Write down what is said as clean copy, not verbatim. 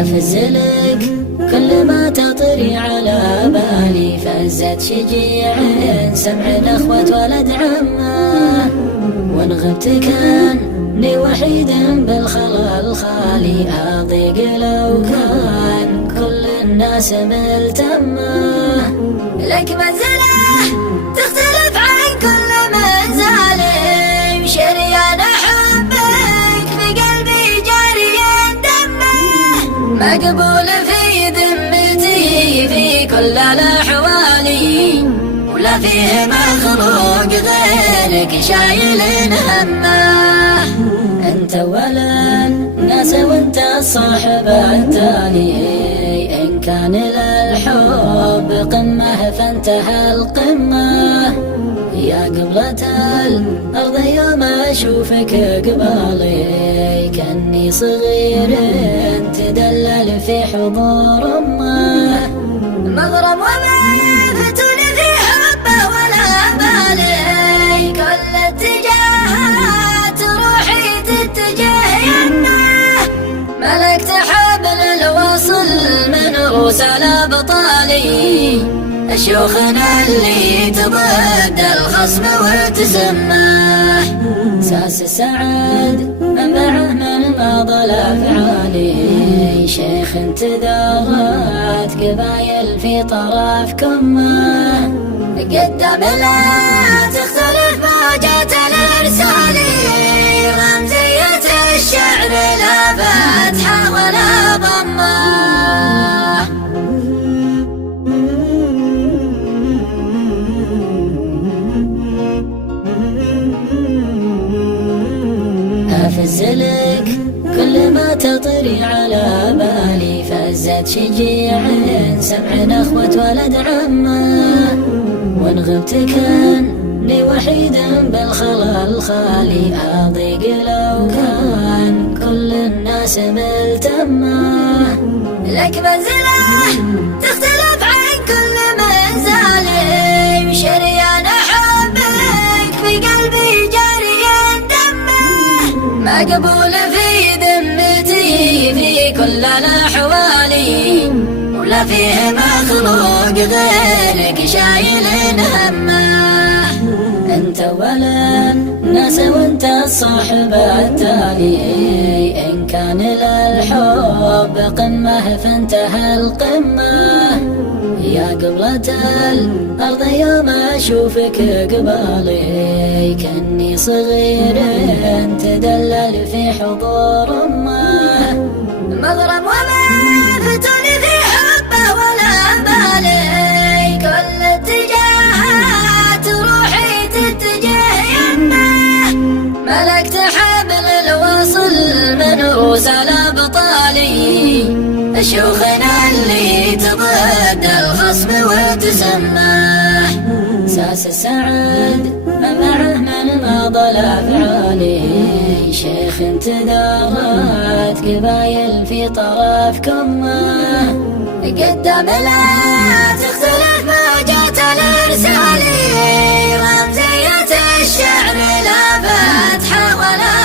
أفزلك كل ما تطري على بالي، فزت شجيع سمع الأخوة ولد عمه، وإن غبت كاني وحيد بالخلا الخالي، أضيق لو كان كل الناس ملتمه. لك منزله تختلف عن كل منزله، شريان حبك بقلبي جاري دمه، مقبول في ذمتي في كل الأحوال، ولا فيه مخلوق غيرك شايل همه. انت ولا الناس وانت الصاحب التالي، ان كان للحب قمه فانتهى القمه. يا قبلة الأرض يوم أشوفك قبالي، كأني صغير تدلل في حضور أمه، مغرم وما فتوني في حبه ولا بالي، كل اتجاهات روحي تتجه يمه، ملكت حبل الوصل من رؤوس الأبطالي، شيوخنا اللي تضد الخصم وتسمه. ساس السعد منبعه من بعض الأفعال، شيخ تدارت قبايل في طرف كمه، قدام لا تختلف موجات الإرسال، رمزية الشعر لا فتحة ولا ضمه. أفزلك كل ما تطري على بالي، فزت شجيع سمع أخوة ولد عمه، وإن غبت كاني وحيد بالخلا الخالي، أضيق لو كان كل الناس ملتمه. لك منزله تختلف عن كل منزله، شريان حبك في قلبي جاري دمه، مقبول في ذمتي في كل الأحوال، ولا فيه مخلوق غيرك شايل همه. انت ولا الناس وانت الصاحب التالي، ان كان للحب قمه فانتهى القمه. يا قبلة الأرض يوم أشوفك قبالي، كأني صغير تدلل في حضور أمه، مغرم وما فتوني في حبه ولا بالي، كل اتجاهات روحي تتجه يمه، ملكت حبل الوصل من رؤوس الأبطالي، شيوخنا اللي تضد الخصم وتسمه. ساس السعد منبعه من بعض الأفعال، شيخ تدارت قبايل في طرف كمه، قدام لا تختلف موجات الإرسال، رمزية الشعر لا فتحة ولا